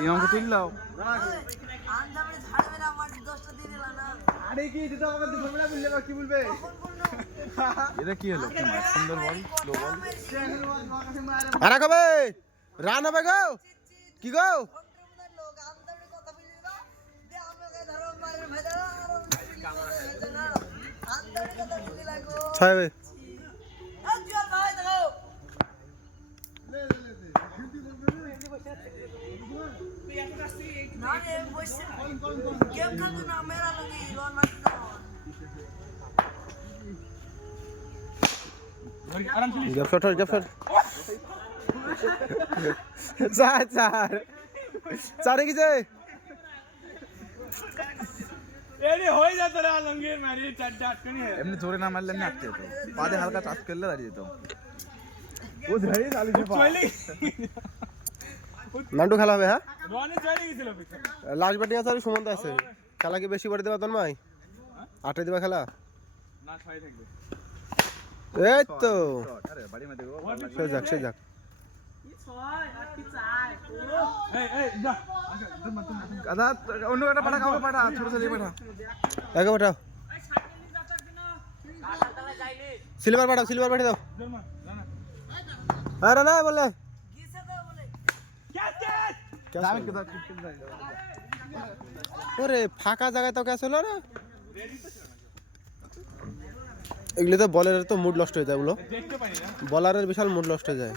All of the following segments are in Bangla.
এই আমাকে তুললাও এটা কি হলো? সুন্দর বল, স্লো বল। আরে কবে রান হবে গো? কি গো? ছয় হবে। চারে কি যে এমনি জোরে না মারলে এমনি আটকে যেত, পাদে হালকা টাচ করলে দাঁড়িয়ে যেত। নান্টু খেলা হবে। হ্যাঁ লাস্ট ব্যাটিং আছে, সুমন্ত আছে। খেলা কি বেশি করে দেবা তোর মাই? 8 দিবা খেলা? এই তো সে যাক সে যাক। অন্য একটা পাঠা, কাউকে পাঠা, ছোট ছেলে পাঠা। একে পাঠাও, সিলভার পাঠাও, সিলভার পাঠিয়ে দাও। আরে না বলে ওরে ফাঁকা জায়গায় তো ক্যাচ হলো না। এগুলি তো বলারের তো মুড নষ্ট হয়ে যায়, এগুলো বলারের বিশাল মুড নষ্ট হয়ে যায়।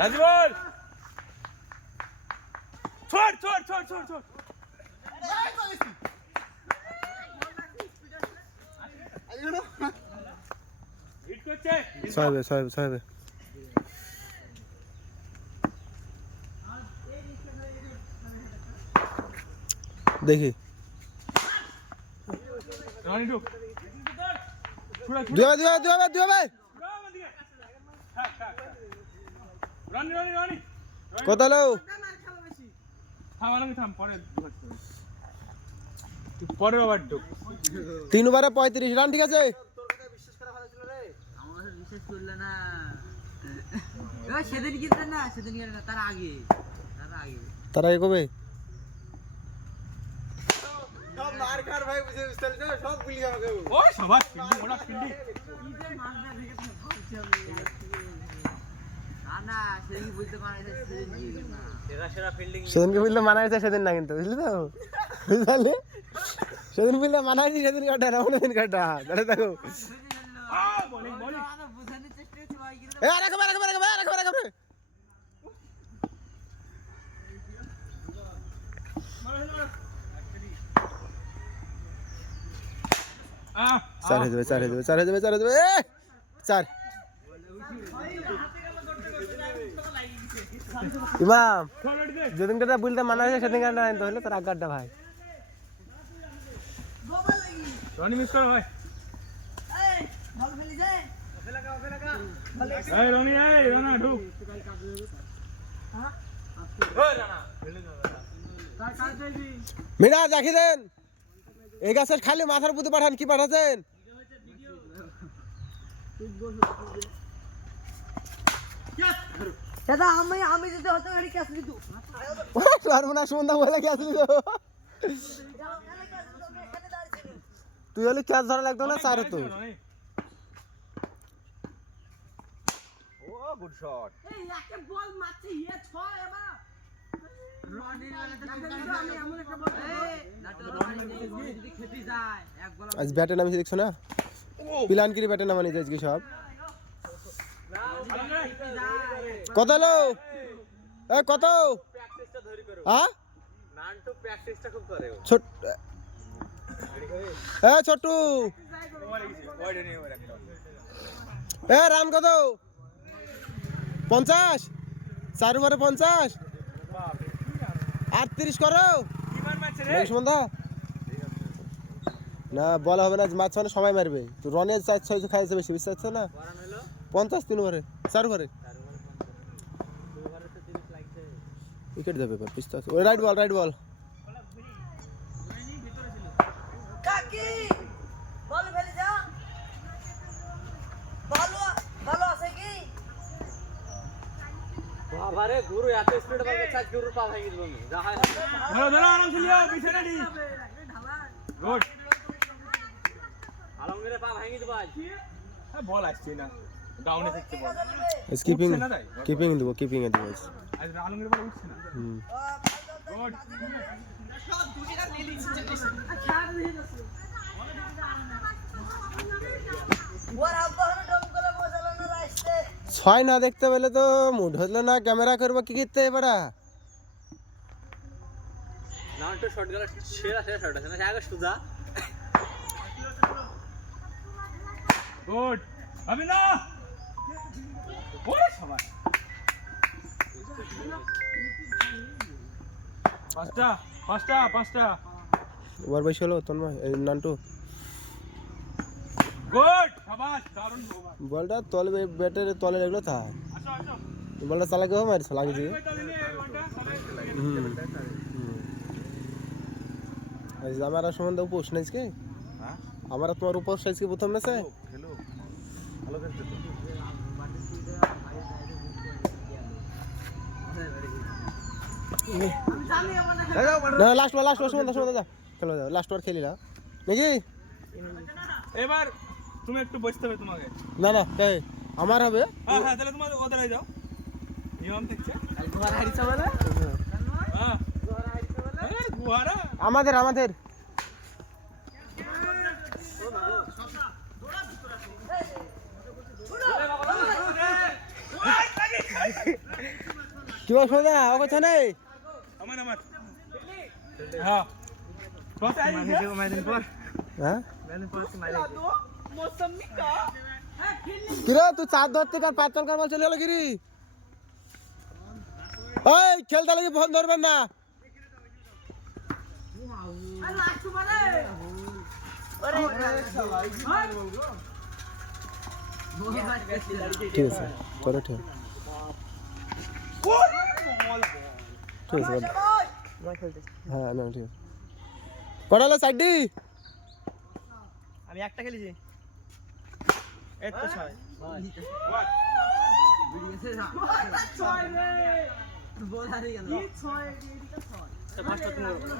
রাজবল ছোট ছোট ছোট ছোট ছোট হিট করছে সাহেবে সাহেবে সাহেবে দেখি রানি ঢুক দুই হবে রানি রানি রানি কত হলো? থাম পরে তুই পরে আবার ঢুক 3 ওভারে 35 রান, ঠিক আছে? তার আগে কবে? ও সবার ফিল্ডিং ওরা ফিল্ডিং সেদিনকে বুঝলে মানাইছে, সেদিন না কিন্তু, বুঝলি তো? বুঝলি সেদিন বুঝলে মানাইছি, সেদিন কাটা না সেদিন কাটা দাঁড়ে থাকো। বোলিং বোলিং চার হয়ে যাবে, চার হয়ে যাবে, চার হয়ে যাবে, চার হয়ে যাবে, চার। ইমাম যেদিন কাটা বুলতে মানা হয়েছে সেদিন কাটা আনতে হলে তোর আগারটা ভাই। রানি মিস করো ভাই এই রনি এই রানা ঢুক ওই রানা মিনা দেখি দেন এই গাছের খালি মাথার পুঁতে পাঠান, কি পাঠাচ্ছেন? দাদা আমি যদি হতো গাড়ি ক্যাশ দিত সর্বনা সন্ধ্যা বলে ক্যাচ দিল। তুই হলে ক্যাচ ধরা লাগতো না, চার হতো। ও গুড শট। এই একটা বল মারছে ইয়ে 6 এবার আজ ব্যাটে নামিয়েছে দেখছো না? পিলান কিরি ব্যাটে নামানি আজকে সব। কত হলো? কত? হ্যাঁ ছোট্টু রান কত? 50? 4 ওভারে 50? 38 করো না, বলা হবে না, মাছ মানে সময় মারবে তো। রনের 4-6 খাইছে বেশি, বুঝতে পারছো না? 50 3 ওভারে 4 ওভারে উইকেট যাবে, বুঝতে পারছো? ওই রাইট বল, রাইট বল। কাকি বল ফেলে যা বল বাবারে গুরু এত স্পিড বলবে চার গুরুর পা ভেঙে দিব আমি যা হয় ধরো ধরো আরাম से लियो पीछे रेडी गुड আলমগীরের পা ভেঙে দিব আজ বল আসছে না ডাউনে থাকছে বল কিপিং উঠছে না তাই? কিপিং দেবো কিপিং এ দেবো আজ আলমগীর বল উঠছে না হুম গুড ওর আব্বা হলো ডমকলে বসালো না রাস্তে ছয় না দেখতে পেলে তো মুড হলো না ক্যামেরা করবো কি করতে এবারা না একটু শর্ট গেল সেরা শর্ট আছে না আগে সুজা গুড अभी ना ওরে সবাই পাঁচটা ওভার বেশি হলো তন্ময় এই নান্টু গুড শাবাশ দারুণ বলটা তলে ব্যাটের তলে লাগলো তা আসো আসো বলটা চালাকে হবে মারিস লাগে দিয়ে আমার সম্বন্ধে উপোস নাইছে হ্যাঁ আমার তোমার উপোস নাইছে প্রথম নাছে খেলো ভালো খেলতে তো না লাস্ট সম্বন্ধে যা খেলো যাও লাস্ট ওভার খেলি না নাকি এবার তুমি একটু বসতে হবে তোমাকে না না এই আমার হবে হ্যাঁ হ্যাঁ তাহলে তোমাদের ওদের হয়ে যাও নিয়ম দেখছে হ্যাঁ গুহারা আমাদের কি বল শোনা ও কথা নেই আমার হ্যাঁ কত আই হ্যাঁ কিরে তুই চার ধরতে কার পাঁচ কার বল চলে গেল কিরি ওই খেলতে লাগি ফোন ধরবেন না আর লাস্ট মানে ওরে ঠিক আছে করে ঠিক ঠিক আছে হ্যাঁ না ঠিক আছে পড়ালো সাইডি আমি একটা খেলেছি এই তো 6 ছয় রে বল হারিয়ে গেল 6 এদিকে 6